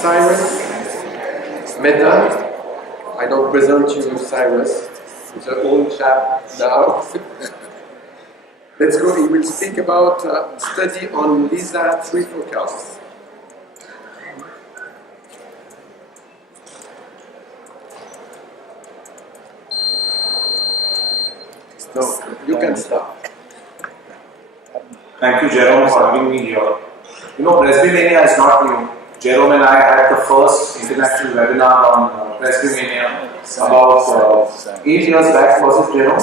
Cyres Mehta. I don't present you Cyrus. He's an old chap now. Let's go. He will speak about study on LISA TriFocals. So you can start. Thank you, Jerome, for having me here. You know, Presbymania is not new. Jerome and I had the first international webinar on Presbymania about 8 years back, was it, Jerome?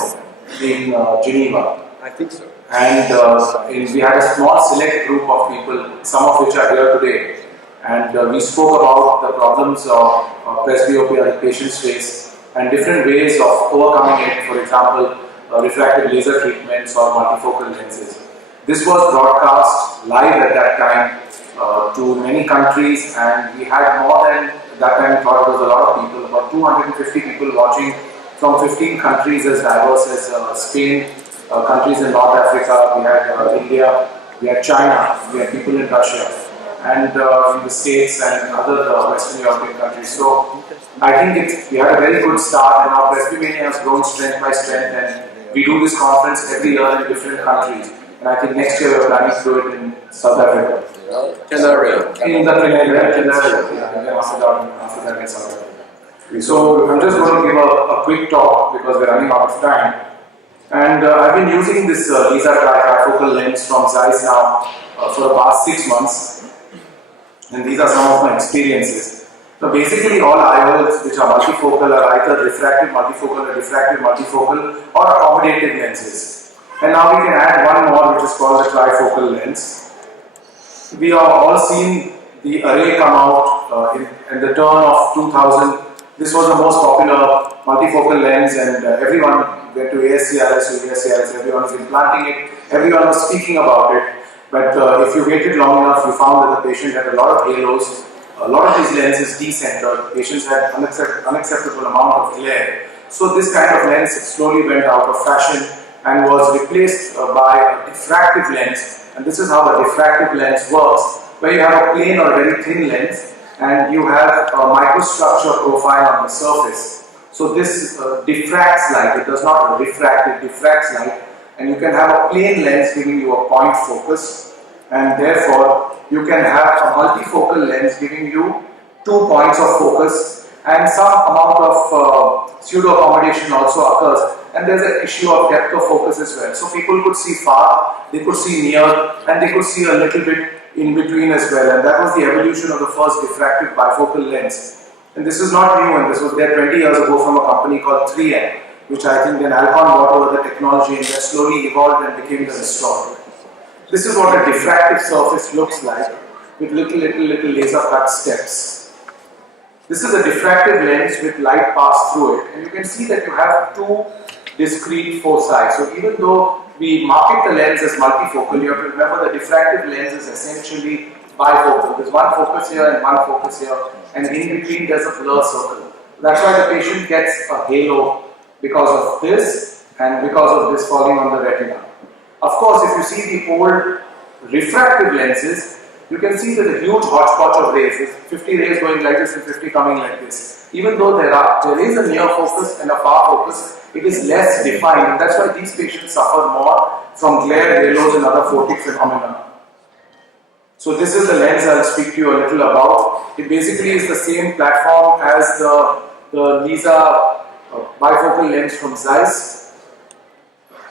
In Geneva. I think so. And we had a small select group of people, some of which are here today. And we spoke about the problems of presbyopia that patients face and different ways of overcoming it, for example, refractive laser treatments or multifocal lenses. This was broadcast live at that time to many countries, and we had more than, at that time we thought it was a lot of people, about 250 people watching from 15 countries as diverse as Spain, countries in North Africa, we had India, we had China, we had people in Russia, and in the States and other Western European countries. So I think we had a very good start, and our Presbymania has grown strength by strength, and we do this conference every year in different countries. And I think next year we're planning to do it in South Africa. Canary. In the Canary, and after that in South Africa. So I'm just going to give a quick talk because we're running out of time. And I've been using this LISA trifocal lens from Cyres now for the past 6 months. And these are some of my experiences. So basically all IOLs which are multifocal are either refractive multifocal or diffractive multifocal or accommodative lenses. And now we can add one more, which is called the trifocal lens. We have all seen the array come out in the turn of 2000. This was the most popular multifocal lens, and everyone went to ASCRS, everyone was implanting it, everyone was speaking about it. But if you waited long enough, you found that the patient had a lot of halos, a lot of his lenses decentered, patients had unacceptable amount of glare. So this kind of lens slowly went out of fashion and was replaced by a diffractive lens. And this is how a diffractive lens works, where you have a plain or very thin lens and you have a microstructure profile on the surface. So this diffracts light, it does not refract, it diffracts light, and you can have a plain lens giving you a point focus, and therefore you can have a multifocal lens giving you 2 points of focus, and some amount of pseudo accommodation also occurs. And there's an issue of depth of focus as well. So people could see far, they could see near, and they could see a little bit in between as well. And that was the evolution of the first diffractive bifocal lens. And this is not new, and this was there 20 years ago from a company called 3M, which I think then Alcon bought over the technology and that slowly evolved and became the restorer. This is what a diffractive surface looks like with little laser cut steps. This is a diffractive lens with light pass through it, and you can see that you have 2 discrete foci. So even though we market the lens as multifocal, you have to remember the diffractive lens is essentially bifocal. There's one focus here and one focus here, and in between there's a blur circle. That's why the patient gets a halo because of this and because of this falling on the retina. Of course, if you see the old refractive lenses, you can see there's a huge hodgepodge of rays. There's 50 rays going like this and 50 coming like this. Even though there is a near focus and a far focus, it is less defined, and that's why these patients suffer more from glare, halos and other photic phenomena. So this is the lens I'll speak to you a little about. It basically is the same platform as the LISA bifocal lens from Cyres.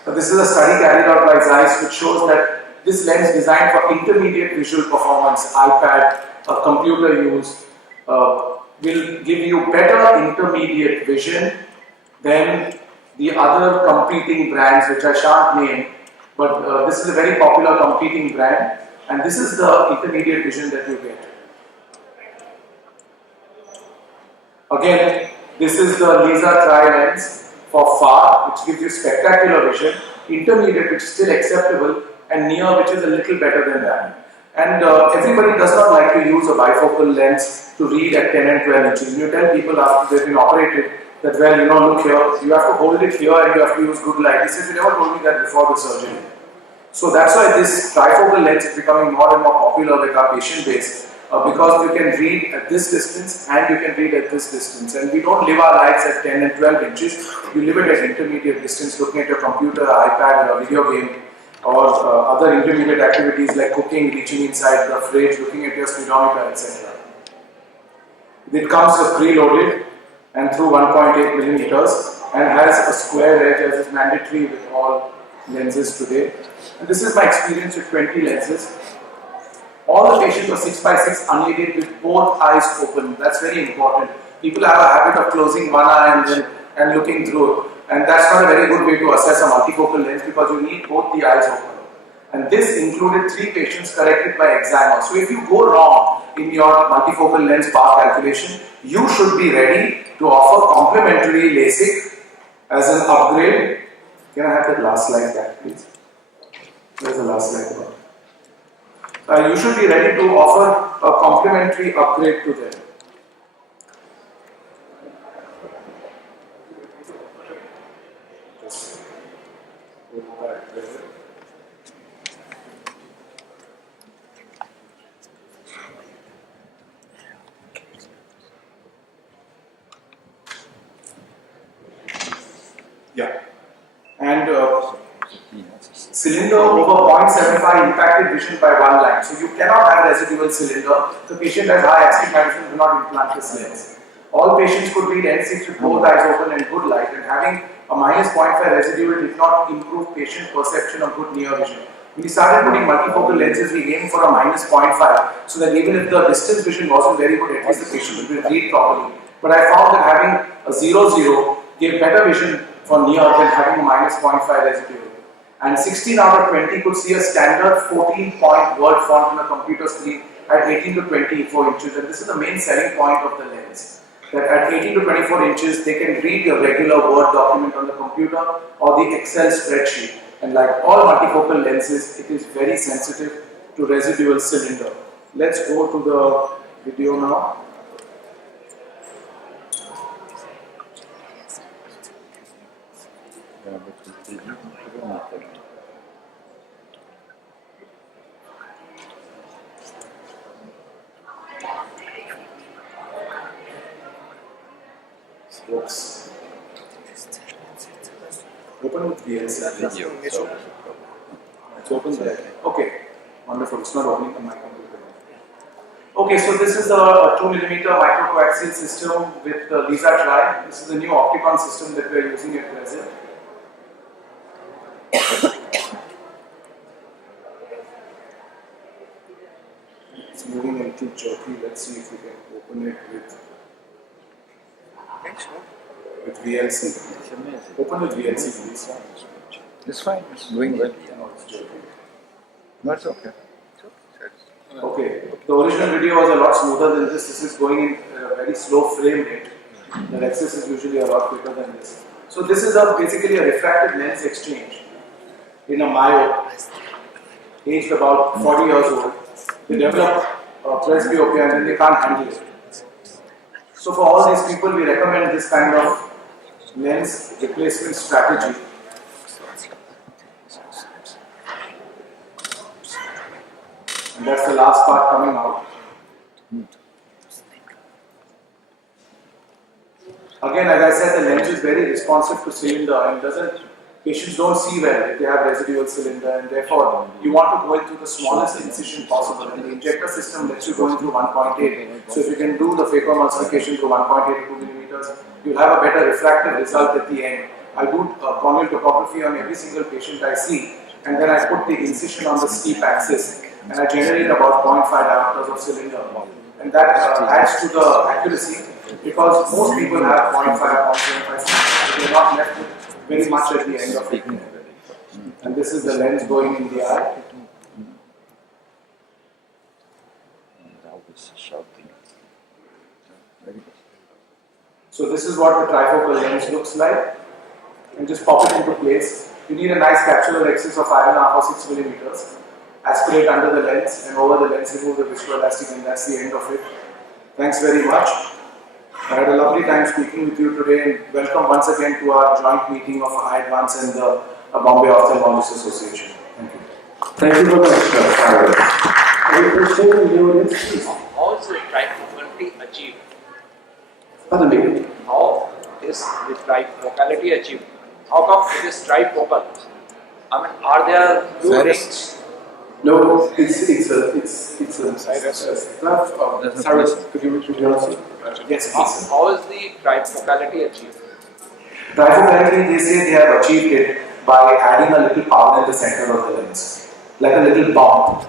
This is a study carried out by Cyres which shows that this lens designed for intermediate visual performance, iPad, computer use, will give you better intermediate vision than the other competing brands which I shan't name, but this is a very popular competing brand, and this is the intermediate vision that you get. Again, this is the LISA tri lens for far, which gives you spectacular vision, intermediate which is still acceptable, and near which is a little better than that. And everybody does not like to use a bifocal lens to read at 10 and 12 inches. You tell people after they've been operated that, well, look here, you have to hold it here and you have to use good light. He says, you never told me that before the surgery. So that's why this trifocal lens is becoming more and more popular with our patient base. because you can read at this distance and you can read at this distance. And we don't live our lives at 10 and 12 inches. You live it at intermediate distance, looking at your computer, iPad, or a video game, or other intermediate activities like cooking, reaching inside the fridge, looking at your speedometer, etc. It comes preloaded and through 1.8 millimeters and has a square edge as is mandatory with all lenses today. And this is my experience with 20 lenses. All the patients were 6x6 unaided with both eyes open. That's very important. People have a habit of closing one eye and looking through it. And that's not a very good way to assess a multifocal lens because you need both the eyes open. And this included 3 patients corrected by examiner. So if you go wrong in your multifocal lens bar calculation, you should be ready to offer complementary LASIK as an upgrade. Can I have that last slide back, please? There's the last slide. You should be ready to offer a complementary upgrade to them. Just go back there. Yeah. And cylinder over 0.75 impacted vision by one line. So you cannot have residual cylinder. The patient has high astigmatism, do not implant this lens. All patients could read N6 with both eyes open and good light, and having a -0.5 residual did not improve patient perception of good near vision. When we started putting multifocal lenses, we aimed for a -0.5 so that even if the distance vision wasn't very good, at least the patient would read properly. But I found that having a 0.0 gave better vision for near than having a -0.5 residual. And 16 out of 20 could see a standard 14-point word font on a computer screen at 18 to 24 inches. And this is the main selling point of the lens. That at 18 to 24 inches, they can read your regular Word document on the computer or the Excel spreadsheet. And like all multifocal lenses, it is very sensitive to residual cylinder. Let's go to the video now. Oops. Open with VLC. Video. So. It's open there. Okay. Wonderful. It's not opening the mic. Okay, so this is a 2mm microcoaxial system with the LISA Tri. This is the new Opticon system that we are using at present. It's moving a little jerky. Let's see if we can open it with VLC. It's amazing. Open with VLC, please. It's fine. It's doing well. No, it's okay. Okay, the original video was a lot smoother than this. This is going in a very slow frame rate. The Lexus is usually a lot quicker than this. So this is basically a refractive lens exchange in a myo, aged about 40 years old. They develop presbyopia and then they can't handle it. So for all these people, we recommend this kind of lens replacement strategy. And that's the last part coming out. Again, as I said, the lens is very responsive to cylinder and patients don't see well if they have residual cylinder, and therefore you want to go into the smallest incision possible, and the injector system lets you go in through 1.8. So if you can do the phacoemulsification to 1.8 to 2 millimeters, you'll have a better refractive result at the end. I do corneal topography on every single patient I see, and then I put the incision on the steep axis, and I generate about 0.5 diopters of cylinder. And that adds to the accuracy, because most people have 0.5, 0.75, they're not left with very much at the end of it. And this is the lens going in the eye. So this is what the trifocal lens looks like. And just pop it into place. You need a nice capsular axis of 5.5 or 6 millimeters. Aspirate under the lens, and over the lens remove the viscoelastic, and that's the end of it. Thanks very much. I had a lovely time speaking with you today, and welcome once again to our joint meeting of Eye Advance and the Bombay Ophthalmologists Association. Thank you. Thank you very much, Cyres. Any questions in the audience, please? achieved? Pardon me. How is the trifocality achieved? How come it is trifocal? I mean, are there two rings? No, it's a stuff of Cyres. Could you pronounce it? Yes, How, please. how is the trifocality achieved? Trifocality, they say they have achieved it by adding a little power in the center of the lens, like a little bomb.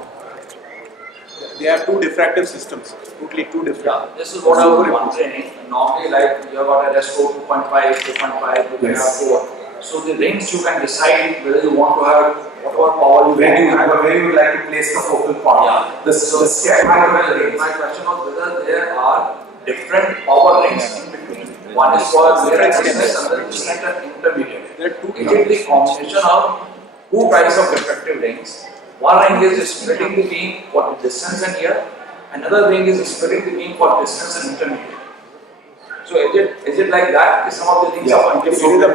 They are two diffractive systems, totally two different. Yeah, this is what I was wondering. Normally, like you have got a RESCO 2.5, 2.5, Yes. 4. So the rings you can decide whether you want to have whatever power you Where you would like to place the focal point. Yeah. The step My question was whether there are different power rings in between. One is for different distance, another is like an intermediate. There are two Is it the combination of two types of diffractive rings? One ring is splitting the beam for the distance and here, another ring is splitting the beam for distance and intermediate. So is it like that? Some of the rings are So when I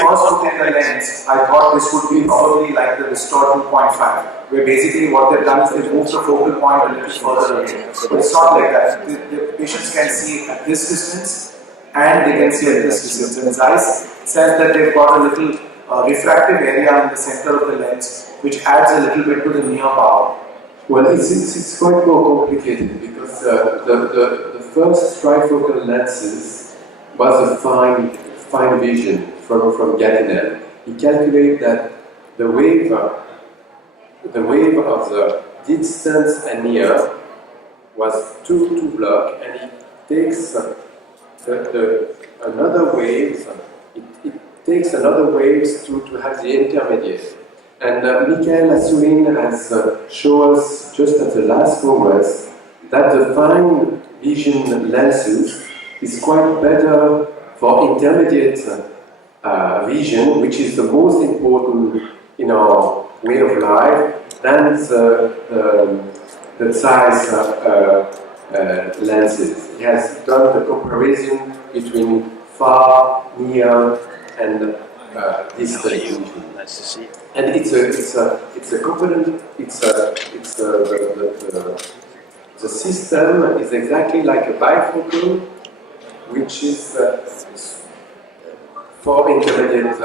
first looked at the lens, I thought this would be probably like the Restore 2.5, where basically what they've done is they've moved the focal point a little further away. But it's not like that. The patients can see at this distance and they can see at this distance. And Zeiss says that they've got a little refractive area in the center of the lens, which adds a little bit to the near power. Well, it's quite more complicated because the first trifocal lenses was a fine vision from Gatineau. He calculated that the wave of the distance and near was two block, and it takes another wave. It takes another waves to have the intermediate. And Michael Assouline has shown us just at the last congress that the fine vision lenses is quite better for intermediate vision, which is the most important in our way of life, than the Zeiss lenses. He has done the comparison between far, near, and distant vision. And it's a component. The system is exactly like a bifocal, which is for intermediate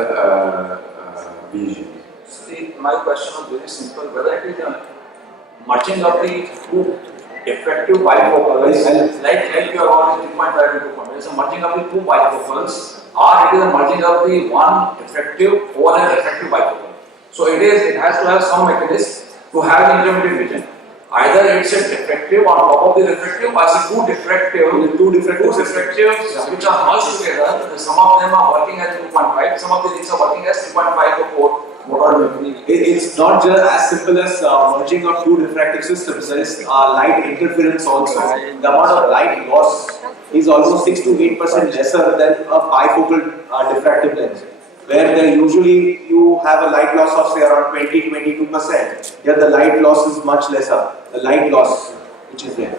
vision. See, my question was very simple. Whether it is a merging of the two diffractive bifocals, like your all is 2.5 to 2.5. There is a merging of the two bifocals, or it is a merging of the one diffractive over a refractive bifocal. So it has to have some mechanism to have the intermediate vision. Either it's a diffractive on top of the refractive, or it's two diffractives which are merged together. Some of them are working at 2.5, some of the rings are working as 3.5 to 4. It's not just as simple as merging of two refractive systems. There is light interference also. The amount of light loss is almost 6 to 8% lesser than a bifocal diffractive lens, where usually you have a light loss of say around 20-22%. Here the light loss is much lesser. The light loss which is there.